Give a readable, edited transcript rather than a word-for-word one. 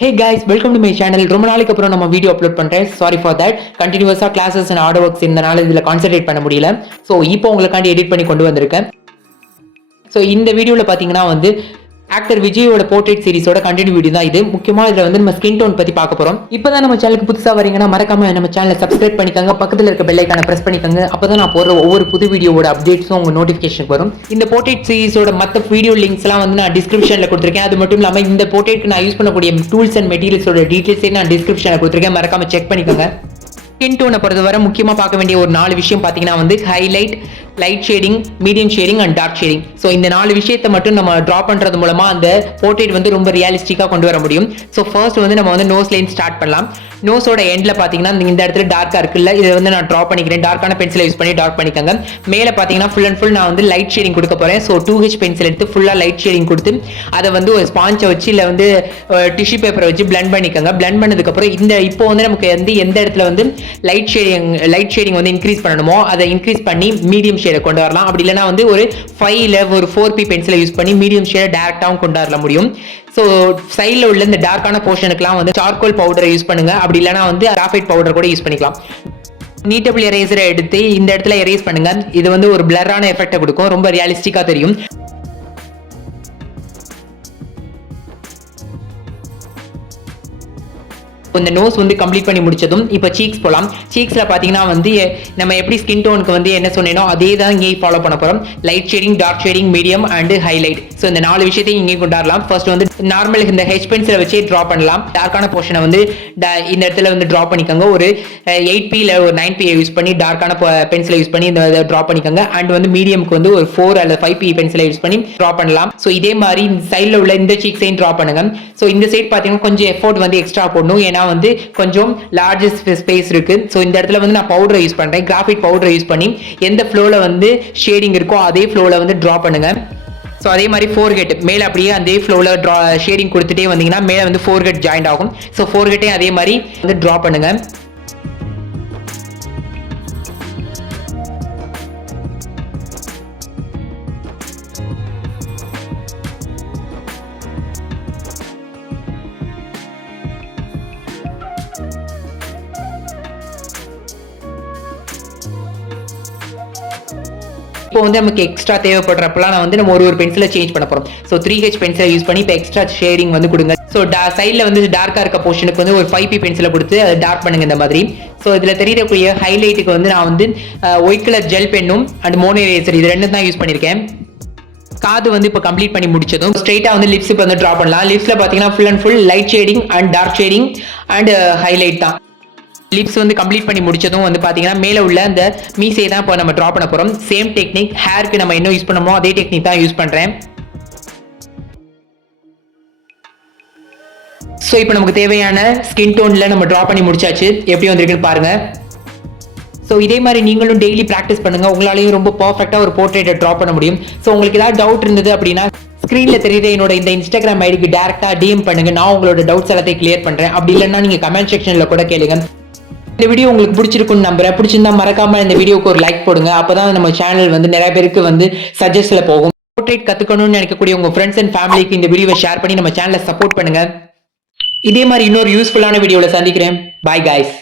Hey guys, welcome to my channel. ரொம்ப நாளைக்கு அப்புறம் நம்ம வீடியோ அப்லோட் பண்றேன். Sorry for that. கண்டினியூஸா கிளாஸஸ் அண்ட் ஆர்டர் ஒர்க்ஸ் இருந்தனால இதுல கான்சென்ட்ரேட் பண்ண முடியல. ஸோ இப்போ உங்களுக்காண்டி எடிட் பண்ணி கொண்டு வந்திருக்கேன். ஸோ இந்த வீடியோவில் பார்த்தீங்கன்னா வந்து ஆக்டர் விஜயோட போர்ட்ரேட் சீரிஸோட கண்டினியூ வீடியோ தான் இது. முக்கியமாக இதில் வந்து நம்ம ஸ்கின் டோன் பற்றி பார்க்க போகிறோம். இப்போ தான் நம்ம சேனலுக்கு புதுசாக வரீங்கன்னா மறக்காம நம்ம சேனலை சப்ஸ்கிரைப் பண்ணிக்கோங்க, பக்கத்தில் இருக்க பெல் ஐக்கானை ப்ரெஸ் பண்ணிக்கோங்க. அப்போ தான் நான் போடுற ஒவ்வொரு புது வீடியோட அப்டேட்ஸும் உங்கள் நோட்டிஃபிகேஷன் வரும். இந்த போர்ட்ரேட் சீரிஸோட மற்ற வீடியோ லிங்க்ஸ்லாம் வந்து நான் டிஸ்கிரிப்ஷனில் கொடுத்துருக்கேன். அது மட்டும் இல்லாமல் இந்த போர்ட்ரேட்க்கு நான் யூஸ் பண்ணக்கூடிய டூல்ஸ் அண்ட் மெட்டீரியல்ஸோட டீட்டெயில்ஸே நான் டிஸ்கிரிப்ஷனில் கொடுத்துருக்கேன். மறக்காம செக் பண்ணிக்கோங்க. ஸ்கின் டோனை பொறுத்தவரை முக்கியமாக பார்க்க வேண்டிய ஒரு 4 விஷயம் பார்த்தீங்கன்னா வந்து highlight, light shading, medium shading and dark shading. So இந்த 4 விஷயத்தை மட்டும் நம்ம ட்ரா பண்ணுறது மூலமாக அந்த போர்ட்ரேட் வந்து ரொம்ப ரியலிஸ்டிக்காக கொண்டு வர முடியும். ஸோ ஃபர்ஸ்ட் வந்து நம்ம வந்து நோஸ் லைன் ஸ்டார்ட் பண்ணலாம். நோஸோட எண்டில் பார்த்தீங்கன்னா இந்த இடத்துல டார்க்காக இருக்குல்ல, இதை வந்து நான் ட்ரா பண்ணிக்கிறேன். டார்க்கான பென்சிலை யூஸ் பண்ணி டார்க் பண்ணிக்கோங்க. மேலே பார்த்தீங்கன்னா ஃபுல் அண்ட் ஃபுல் நான் வந்து லைட் ஷேடிங் கொடுக்க போகிறேன். ஸோ 2H பென்சில் எடுத்து ஃபுல்லாக லைட் ஷேடிங் கொடுத்து அதை வந்து ஒரு ஸ்பாஞ்சை வச்சு இல்லை வந்து டிஷ்யூ பேப்பரை வச்சு பிளெண்ட் பண்ணிக்கோங்க. பிளெண்ட் பண்ணதுக்கப்புறம் இப்போ வந்து நமக்கு வந்து எந்த இடத்துல வந்து லைட் ஷேடிங் வந்து இன்க்ரீஸ் பண்ணணுமோ அதை இன்க்ரீஸ் பண்ணி மீடியம் ஷேடை கொண்டு வரலாம். அப்படி இல்லைனா வந்து ஒரு 5 ஒரு 4P பென்சிலை யூஸ் பண்ணி மீடியம் ஷேடை டேரக்டாகவும் கொண்டு வர முடியும். ஸோ சைடில் உள்ள இந்த டார்க்கான போர்ஷனுக்குலாம் வந்து சார்கோல் பவுடரை யூஸ் பண்ணுங்க. அப்படி இல்லைனா வந்து கிராஃபைட் பவுடர் கூட யூஸ் பண்ணிக்கலாம். நீட்டபிள் எரேசரை எடுத்து இந்த இடத்துல எரேஸ் பண்ணுங்க. இது வந்து ஒரு பிளரான எஃபெக்டை கொடுக்கும், ரொம்ப ரியலிஸ்டிக்கா தெரியும். இந்த நோஸ் வந்து கம்ப்ளீட் பண்ணி முடிச்சதும் இப்போ சீக்ஸ் போகலாம். சீக்ஸில் பார்த்தீங்கன்னா வந்து நம்ம எப்படி ஸ்கின் டோனுக்கு வந்து என்ன சொன்னேனோ அதே தான் இங்கே ஃபாலோ பண்ண போகிறோம். Light shading, dark shading, medium and highlight. So இந்த 4 விஷயத்தையும் இங்கே கொண்டாடலாம். ஃபர்ஸ்ட் வந்து நார்மல் இந்த ஹெச் பென்சிலை வச்சு ட்ரா பண்ணலாம். டார்க்கான போர்ஷனை வந்து இந்த இடத்துல வந்து ட்ரா பண்ணிக்கோங்க. ஒரு 8P இல்லை ஒரு 9P யூஸ் பண்ணி டார்க்கான பென்சிலை யூஸ் பண்ணி இந்த ட்ரா பண்ணிக்கோங்க. அண்ட் வந்து மீடியமுக்கு வந்து ஒரு 4 அல்லது 5P பென்சிலை யூஸ் பண்ணி ட்ரா பண்ணலாம். ஸோ இதே மாதிரி சைடில் உள்ள இந்த சீக்ஸையும் ட்ரா பண்ணுங்க. ஸோ இந்த சைட் பார்த்தீங்கன்னா கொஞ்சம் எஃபோர்ட் வந்து எக்ஸ்ட்ரா போடணும், ஏன்னா வந்து கொஞ்சம் லார்ஜ் ஸ்பேஸ் இருக்கு. ஸோ இந்த இடத்துல வந்து நான் பவுடரை யூஸ் பண்றேன். கிராஃபைட் பவுடரை யூஸ் பண்ணி எந்த ஃப்ளோல வந்து ஷேடிங் இருக்கோ அதே ஃப்ளோல வந்து ட்ரா பண்ணுங்க. ஸோ அதே மாதிரி ஃபோர்கெட் மேலே அப்படியே அதே ஃப்ளோவில் ஷேடிங் கொடுத்துட்டே வந்தீங்கன்னா மேலே வந்து ஃபோர்கெட் ஜாயிண்ட் ஆகும். ஸோ ஃபோர்கெட்டையும் அதே மாதிரி வந்து ட்ரா பண்ணுங்க. இப்போ வந்து நமக்கு எக்ஸ்ட்ரா தேவைப்படுறப்பலாம் நான் வந்து நம்ம ஒரு பென்சிலை சேஞ்ச் பண்ண போறோம். ஸோ 3H பென்சிலை யூஸ் பண்ணி இப்போ எக்ஸ்ட்ரா ஷேடிங் வந்து கொடுங்க. ஸோ சைடில் வந்து டார்க்காக இருக்க போர்ஷனுக்கு வந்து ஒரு 5P பென்சிலை கொடுத்து அதை டார்க் பண்ணுங்க இந்த மாதிரி. ஸோ இதில் தெரியக்கூடிய ஹைலைட்டுக்கு வந்து நான் வந்து ஒயிட் கலர் ஜெல் பென்னும் அண்ட் மோனோ எரேசர் இது 2 தான் யூஸ் பண்ணியிருக்கேன். காது வந்து இப்போ கம்ப்ளீட் பண்ணி முடிச்சதும் ஸ்ட்ரெயிட்டா வந்து லிப்ஸ் இப்போ வந்து ட்ரா பண்ணலாம். லிப்ஸ்ல பார்த்தீங்கன்னா full and full light shading and dark shading and highlight தான். லிப்ஸ் வந்து கம்ப்ளீட் பண்ணி முடிச்சதும் வந்து பாத்தீங்கன்னா மேல உள்ள அந்த மீசையை தான் இப்போ நம்ம ட்ரா பண்ண போறோம். சேம் டெக்னிக் ஹேருக்கு நம்ம என்ன யூஸ் பண்ணமோ அதே டெக்னிக் தான் யூஸ் பண்றேன். ஸோ இப்போ நமக்கு தேவையான ஸ்கின் டோன்ல நம்ம ட்ரா பண்ணி முடிச்சாச்சு. எப்படி வந்திருக்குன்னு பாருங்க. ஸோ இதே மாதிரி நீங்களும் டெய்லி ப்ராக்டிஸ் பண்ணுங்க. உங்களாலையும் ரொம்ப பர்ஃபெக்டா ஒரு போர்ட்ரேட்டை ட்ரா பண்ண முடியும். ஸோ உங்களுக்கு ஏதாவது டவுட் இருந்தது அப்படின்னா ஸ்க்ரீன்ல தெரியுற என்னோட இந்த இன்ஸ்டாகிராம் ஐடிக்கு டேரக்டா DM பண்ணுங்க. நான் உங்களோட டவுட்ஸ் எல்லாத்தையும் கிளியர் பண்றேன். அப்படி இல்லைன்னா நீங்க கமெண்ட் செக்ஷன்ல கூட கேளுங்க. இந்த வீடியோ உங்களுக்கு பிடிச்சிருக்குன்னு நம்புறேன். பிடிச்சிருந்தா மறக்காம இந்த வீடியோக்கு ஒரு லைக் போடுங்க. அப்பதான் நம்ம சேனல் வந்து நிறைய பேருக்கு வந்து சஜஸ்ட்ல போகும். போர்ட்ரேட் கத்துக்கணும்னு நினைக்கக்கூடிய உங்க ஃப்ரெண்ட்ஸ் அண்ட் ஃபேமிலிக்கு இந்த வீடியோவை ஷேர் பண்ணி நம்ம சேனலை சப்போர்ட் பண்ணுங்க. இதே மாதிரி இன்னொரு யூஸ்ஃபுல்லான வீடியோல சந்திக்கிறேன். Bye guys.